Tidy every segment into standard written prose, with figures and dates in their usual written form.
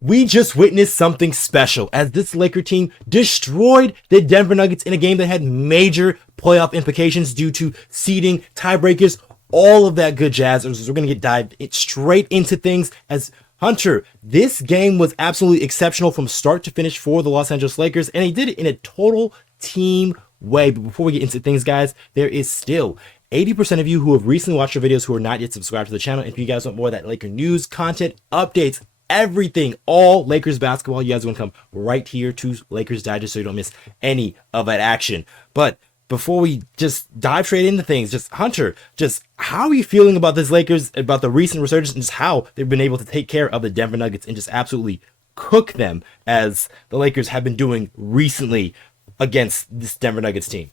We just witnessed something special as this Laker team destroyed the Denver Nuggets in a game that had major playoff implications due to seeding, tiebreakers, all of that good jazz. We're going to get dived straight into things as Hunter. This game was absolutely exceptional from start to finish for the Los Angeles Lakers, and they did it in a total team way. But before we get into things, guys, there is still 80% of you who have recently watched our videos who are not yet subscribed to the channel. If you guys want more of that Laker news, content, updates, everything, all Lakers basketball, you guys want to come right here to Lakers Digest so you don't miss any of that action. But before we just dive straight into things, just Hunter, just how are you feeling about this Lakers, about the recent resurgence, and just how they've been able to take care of the Denver Nuggets and just absolutely cook them as the Lakers have been doing recently against this Denver Nuggets team?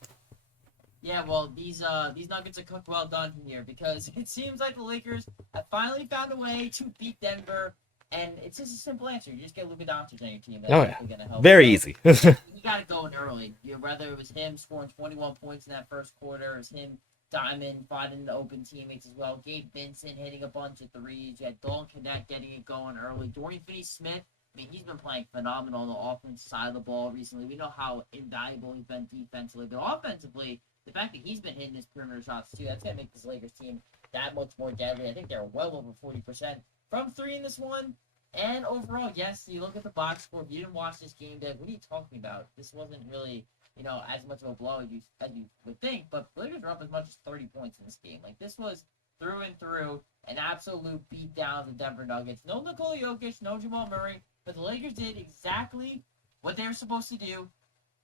Yeah, well, these Nuggets are cooked well done here because it seems like the Lakers have finally found a way to beat Denver, and it's just a simple answer. You just get Luka Doncic on your team. That's Oh yeah, going to help. very easy. You got it going early. Whether it was him scoring 21 points in that first quarter, it was him diamond finding the open teammates as well. Gabe Vincent hitting a bunch of threes. You had Dalton Knecht getting it going early. Dorian Finney-Smith, I mean, he's been playing phenomenal on the offensive side of the ball recently. We know how invaluable he's been defensively, but offensively, the fact that he's been hitting his perimeter shots too, that's going to make this Lakers team that much more deadly. I think they're well over 40% from three in this one. And overall, yes, you look at the box score. If you didn't watch this game, Dad, what are you talking about? This wasn't really, as much of a blow as you would think. But the Lakers were up as much as 30 points in this game. Like, this was through and through an absolute beatdown of the Denver Nuggets. No Nikola Jokic, no Jamal Murray. But the Lakers did exactly what they were supposed to do.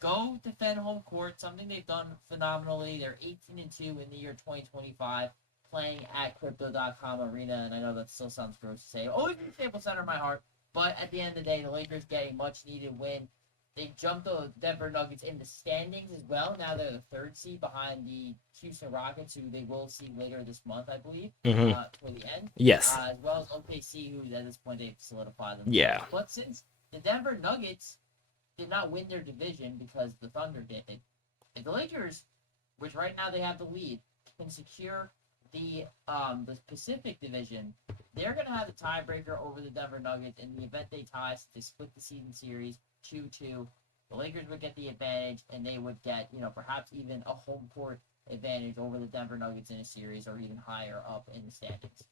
Go defend home court, something they've done phenomenally. They're 18-2 in the year 2025, playing at Crypto.com Arena, and I know that still sounds gross to say. Always been Staples Center in my heart, but at the end of the day, the Lakers get a much-needed win. They jumped the Denver Nuggets in the standings as well. Now they're the third seed behind the Houston Rockets, who they will see later this month, I believe, toward the end. Yes. As well as OKC, who at this point they've solidified them. Yeah. But since the Denver Nuggets did not win their division because the Thunder did, if the Lakers, which right now they have the lead, can secure the Pacific Division, they're going to have the tiebreaker over the Denver Nuggets in the event they tie to split the season series 2-2. The Lakers would get the advantage, and they would get, perhaps even a home court advantage over the Denver Nuggets in a series or even higher up in the standings.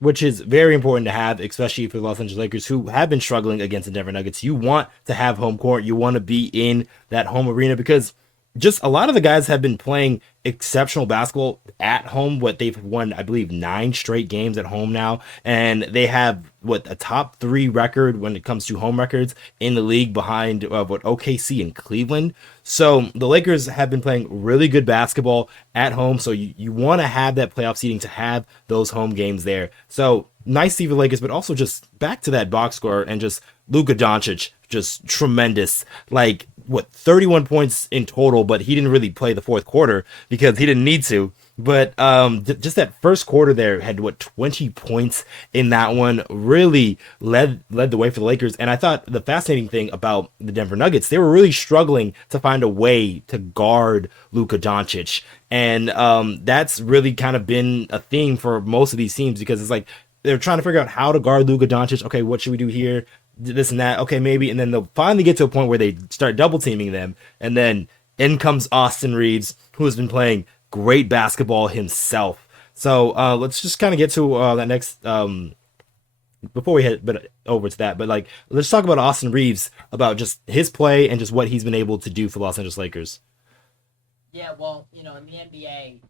Which is very important to have, especially for the Los Angeles Lakers, who have been struggling against the Denver Nuggets. You want to have home court. You want to be in that home arena because just a lot of the guys have been playing exceptional basketball at home. They've won, I believe, 9 straight games at home now, and they have a top 3 record when it comes to home records in the league behind OKC and Cleveland. So the Lakers have been playing really good basketball at home. So you want to have that playoff seeding to have those home games there. So nice to see the Lakers, but also just back to that box score and just Luka Doncic, just tremendous. 31 points in total, but he didn't really play the fourth quarter because he didn't need to. But just that first quarter there had 20 points in that one, really led the way for the Lakers. And I thought the fascinating thing about the Denver Nuggets, they were really struggling to find a way to guard Luka Doncic, and that's really kind of been a theme for most of these teams because it's like they're trying to figure out how to guard Luka Doncic. Okay, what should we do here? This and that. Okay, maybe. And then they'll finally get to a point where they start double teaming them. And then in comes Austin Reaves, who has been playing great basketball himself. So let's just kind of get to that next, before we head over to that. But let's talk about Austin Reaves, about just his play and just what he's been able to do for Los Angeles Lakers. Yeah, well, in the NBA,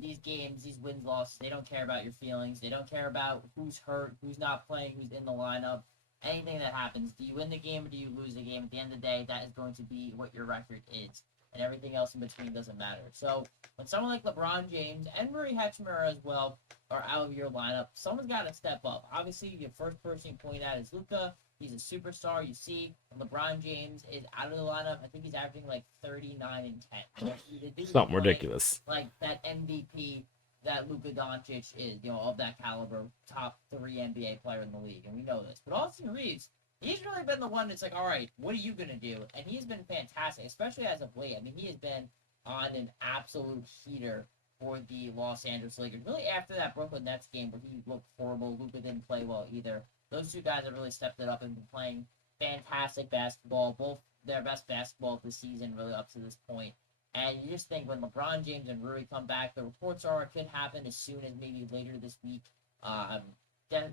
these games, these wins, losses, they don't care about your feelings. They don't care about who's hurt, who's not playing, who's in the lineup. Anything that happens, do you win the game or do you lose the game? At the end of the day, that is going to be what your record is, and everything else in between doesn't matter. So when someone like LeBron James and Hachimura as well are out of your lineup, someone's got to step up. Obviously, the first person you point at is Luka. He's a superstar. You see, when LeBron James is out of the lineup, I think he's averaging 39 and 10. Something ridiculous. Like that MVP that Luka Doncic is, of that caliber, top 3 NBA player in the league, and we know this. But Austin Reaves, he's really been the one that's like, all right, what are you going to do? And he's been fantastic, especially as of late. I mean, he has been on an absolute heater for the Los Angeles Lakers. Really after that Brooklyn Nets game where he looked horrible, Luka didn't play well either. Those two guys have really stepped it up and been playing fantastic basketball, both their best basketball of the season, really up to this point. And you just think when LeBron James and Rui come back, the reports are it could happen as soon as maybe later this week. I'm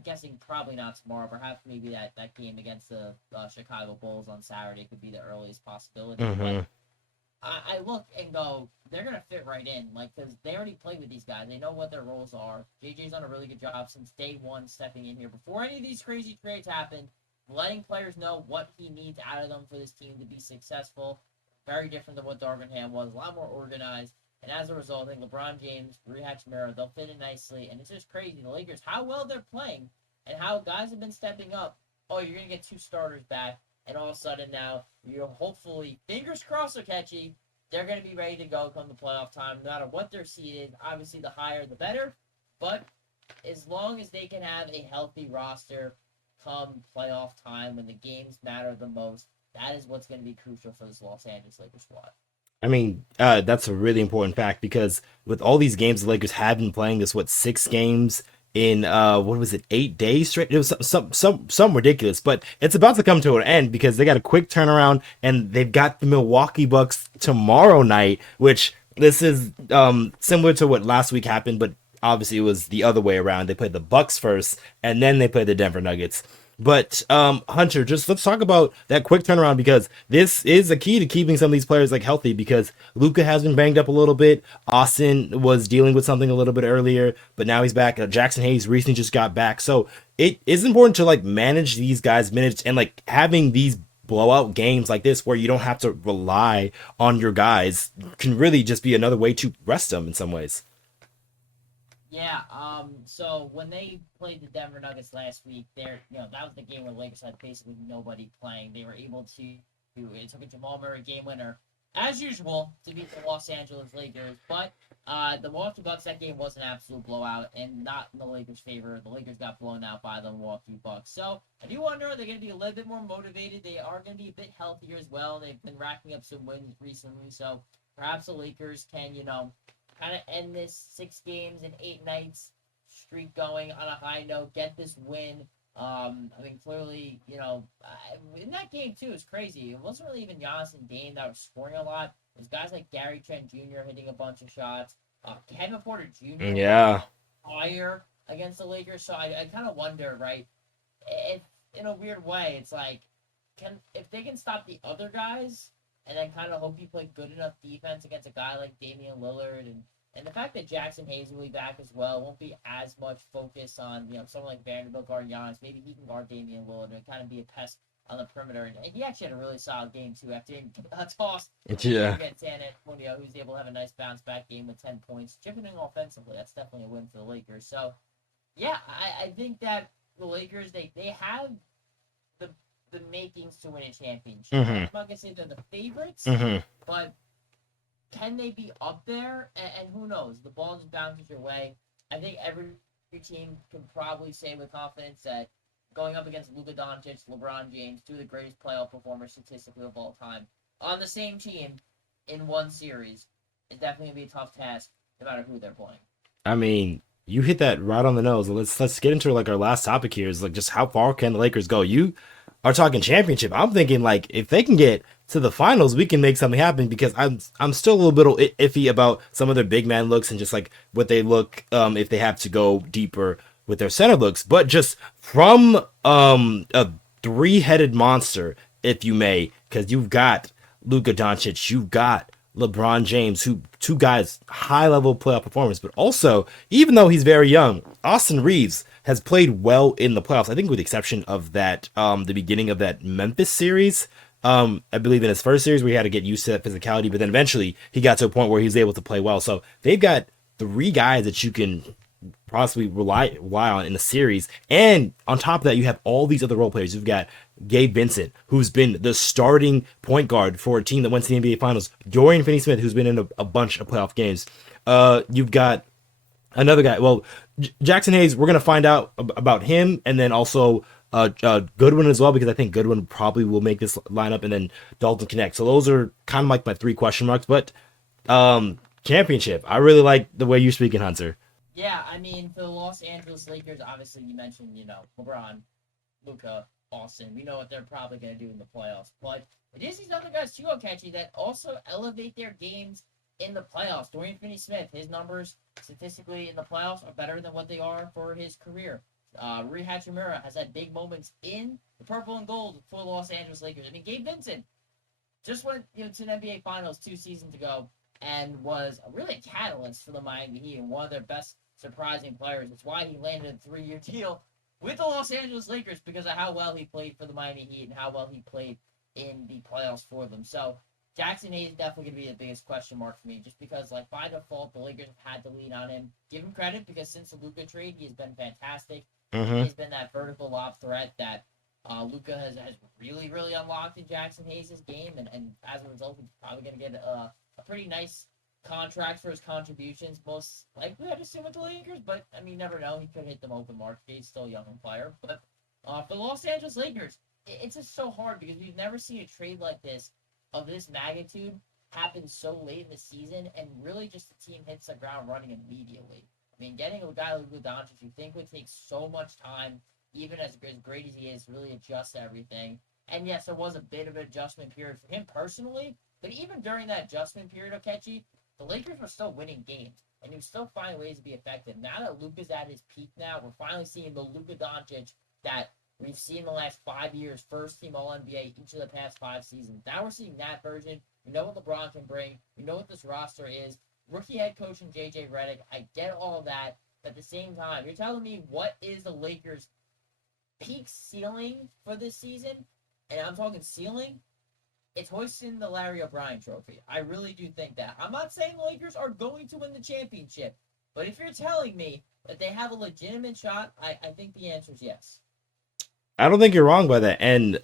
guessing probably not tomorrow. Perhaps maybe that game against the Chicago Bulls on Saturday could be the earliest possibility. Mm-hmm. But I look and go, they're gonna fit right in, like because they already played with these guys. They know what their roles are. JJ's done a really good job since day one stepping in here before any of these crazy trades happened, letting players know what he needs out of them for this team to be successful. Very different than what Darvin was, a lot more organized. And as a result, I think LeBron James, Hachimura, they'll fit in nicely. And it's just crazy. The Lakers, how well they're playing and how guys have been stepping up. Oh, you're going to get two starters back. And all of a sudden now, you're hopefully, fingers crossed, Okechi, they're going to be ready to go come the playoff time. No matter what their seed is, obviously the higher the better. But as long as they can have a healthy roster come playoff time when the games matter the most, that is what's going to be crucial for this Los Angeles Lakers squad. I mean, that's a really important fact because with all these games, the Lakers have been playing this, 6 games in what was it, 8 days straight? It was some ridiculous, but it's about to come to an end because they got a quick turnaround and they've got the Milwaukee Bucks tomorrow night, which this is similar to what last week happened, but obviously it was the other way around. They played the Bucks first and then they played the Denver Nuggets. But Hunter, just let's talk about that quick turnaround because this is a key to keeping some of these players like healthy because Luka has been banged up a little bit. Austin was dealing with something a little bit earlier, but now he's back. Jackson Hayes recently just got back. So it is important to like manage these guys' minutes and like having these blowout games like this where you don't have to rely on your guys can really just be another way to rest them in some ways. Yeah, so when they played the Denver Nuggets last week, that was the game where the Lakers had basically nobody playing. They were able to, it took a Jamal Murray game winner, as usual, to beat the Los Angeles Lakers. But the Milwaukee Bucks, that game was an absolute blowout and not in the Lakers' favor. The Lakers got blown out by the Milwaukee Bucks. So I do wonder, they're going to be a little bit more motivated. They are going to be a bit healthier as well. They've been racking up some wins recently. So perhaps the Lakers can, kind of end this 6 games and 8 nights streak going on a high note, get this win. I mean, clearly, in that game, too, it's crazy. It wasn't really even Giannis and Dame that were scoring a lot. It was guys like Gary Trent Jr. hitting a bunch of shots. Kevin Porter Jr. Yeah. Fire against the Lakers. So I kind of wonder, right, if in a weird way, it's like, if they can stop the other guys and then kind of hope you play good enough defense against a guy like Damian Lillard and the fact that Jackson Hayes will be back as well won't be as much focus on, someone like Vanderbilt guard Giannis. Maybe he can guard Damian Lillard and kind of be a pest on the perimeter. And he actually had a really solid game, too, after getting tossed against San Antonio, who's able to have a nice bounce-back game with 10 points. Chipping in offensively, that's definitely a win for the Lakers. So, yeah, I think that the Lakers, they have the makings to win a championship. Mm-hmm. I'm not going to say they're the favorites, but can they be up there? And who knows? The ball just bounces your way. I think every team can probably say with confidence that going up against Luka Doncic, LeBron James, 2 of the greatest playoff performers statistically of all time, on the same team in one series, is definitely going to be a tough task no matter who they're playing. I mean, you hit that right on the nose. Let's get into like our last topic here is like just how far can the Lakers go? You are talking championship. I'm thinking like if they can get to the finals, we can make something happen because I'm still a little bit iffy about some of their big man looks and just like what they look if they have to go deeper with their center looks. But just from a 3-headed monster, if you may, because you've got Luka Doncic, you've got LeBron James, who 2 guys, high level playoff performers, but also, even though he's very young, Austin Reaves has played well in the playoffs. I think with the exception of that, the beginning of that Memphis series, I believe in his first series where he had to get used to that physicality, but then eventually he got to a point where he was able to play well. So they've got 3 guys that you can possibly rely on in the series. And on top of that, you have all these other role players. You've got Gabe Vincent, who's been the starting point guard for a team that went to the NBA Finals. Dorian Finney-Smith, who's been in a bunch of playoff games. You've got another guy. Well, Jackson Hayes, we're going to find out about him. And then also Goodwin as well, because I think Goodwin probably will make this lineup. And then Dalton Knecht. So those are kind of like my 3 question marks. But championship, I really like the way you're speaking, Hunter. Yeah, I mean, for the Los Angeles Lakers, obviously you mentioned, LeBron. Luka, Austin. We know what they're probably going to do in the playoffs. But it is these other guys too, Okechi, that also elevate their games in the playoffs. Dorian Finney-Smith, his numbers statistically in the playoffs are better than what they are for his career. Rui Hachimura has had big moments in the purple and gold for the Los Angeles Lakers. I mean, Gabe Vincent just went to an NBA Finals 2 seasons ago and was really a catalyst for the Miami Heat and one of their best surprising players. It's why he landed a 3-year deal with the Los Angeles Lakers because of how well he played for the Miami Heat and how well he played in the playoffs for them. So Jackson Hayes is definitely going to be the biggest question mark for me just because, like, by default, the Lakers have had to lean on him. Give him credit because since the Luka trade, he has been fantastic. Mm-hmm. He's been that vertical lob threat that Luka has really, really unlocked in Jackson Hayes' game, and as a result, he's probably going to get a pretty nice contract for his contributions. Most likely, I'd assume, with the Lakers, but, I mean, you never know. He could hit them open market. He's still a young player. But for the Los Angeles Lakers, it's just so hard because we've never seen a trade like this of this magnitude happen so late in the season, and really just the team hits the ground running immediately. I mean, getting a guy like Luka Doncic you think would take so much time, even as great as he is, to really adjust to everything. And yes, there was a bit of an adjustment period for him personally, but even during that adjustment period, Okechi, the Lakers were still winning games, and he was still finding ways to be effective. Now that Luka's at his peak now, we're finally seeing the Luka Doncic that we've seen the last 5 years, first team All-NBA each of the past 5 seasons. Now we're seeing that version. We know what LeBron can bring. We know what this roster is. Rookie head coach and J.J. Redick, I get all that. But at the same time, you're telling me what is the Lakers' peak ceiling for this season? And I'm talking ceiling. It's hoisting the Larry O'Brien trophy. I really do think that. I'm not saying the Lakers are going to win the championship. But if you're telling me that they have a legitimate shot, I think the answer is yes. I don't think you're wrong by that. And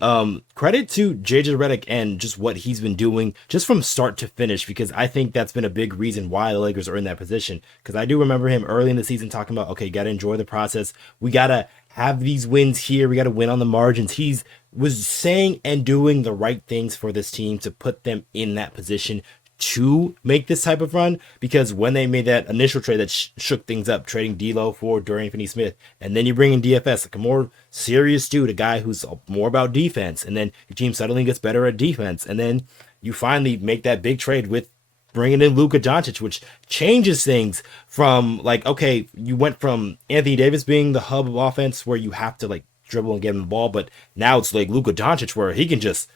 credit to JJ Redick and just what he's been doing just from start to finish, because I think that's been a big reason why the Lakers are in that position. Because I do remember him early in the season talking about, okay, got to enjoy the process. We got to have these wins here. We got to win on the margins. He's was saying and doing the right things for this team to put them in that position to make this type of run, because when they made that initial trade that shook things up, trading D'Lo for Dorian Finney-Smith, and then you bring in DFS, like a more serious dude, a guy who's more about defense, and then your team suddenly gets better at defense, and then you finally make that big trade with bringing in Luka Doncic, which changes things from, like, okay, you went from Anthony Davis being the hub of offense where you have to, like, dribble and get him the ball, but now it's like Luka Doncic where he can just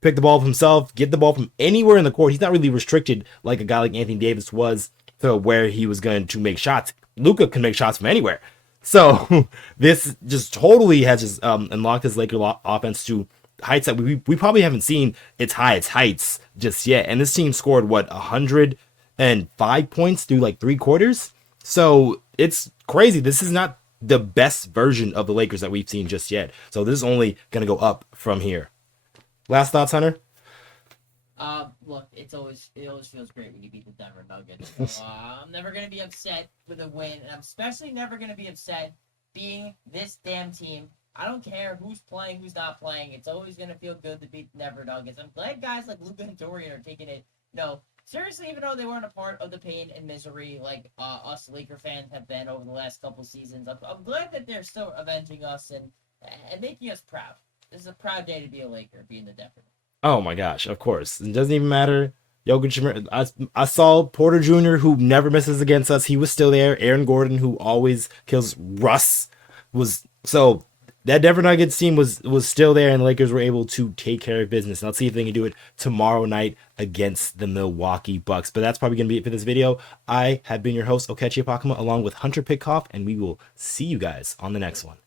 pick the ball up himself, get the ball from anywhere in the court. He's not really restricted like a guy like Anthony Davis was to where he was going to make shots. Luka can make shots from anywhere. So this just totally has just unlocked his Laker offense to heights that we probably haven't seen its heights just yet. And this team scored, 105 points through like 3 quarters? So it's crazy. This is not the best version of the Lakers that we've seen just yet. So this is only going to go up from here. Last thoughts, Hunter? Look, it always feels great when you beat the Denver Nuggets. So, I'm never gonna be upset with a win, and I'm especially never gonna be upset being this damn team. I don't care who's playing, who's not playing. It's always gonna feel good to beat the Denver Nuggets. I'm glad guys like Luka and Dorian are taking it, seriously, even though they weren't a part of the pain and misery like us Laker fans have been over the last couple seasons. I'm glad that they're still avenging us and making us proud. This is a proud day to be a Laker, being the Denver. Oh my gosh, of course. It doesn't even matter. I saw Porter Jr., who never misses against us. He was still there. Aaron Gordon, who always kills Russ, was so that Denver Nuggets team was still there, and the Lakers were able to take care of business. And let's see if they can do it tomorrow night against the Milwaukee Bucks. But that's probably going to be it for this video. I have been your host, Okechi Apakama, along with Hunter Pitcoff, and we will see you guys on the next one.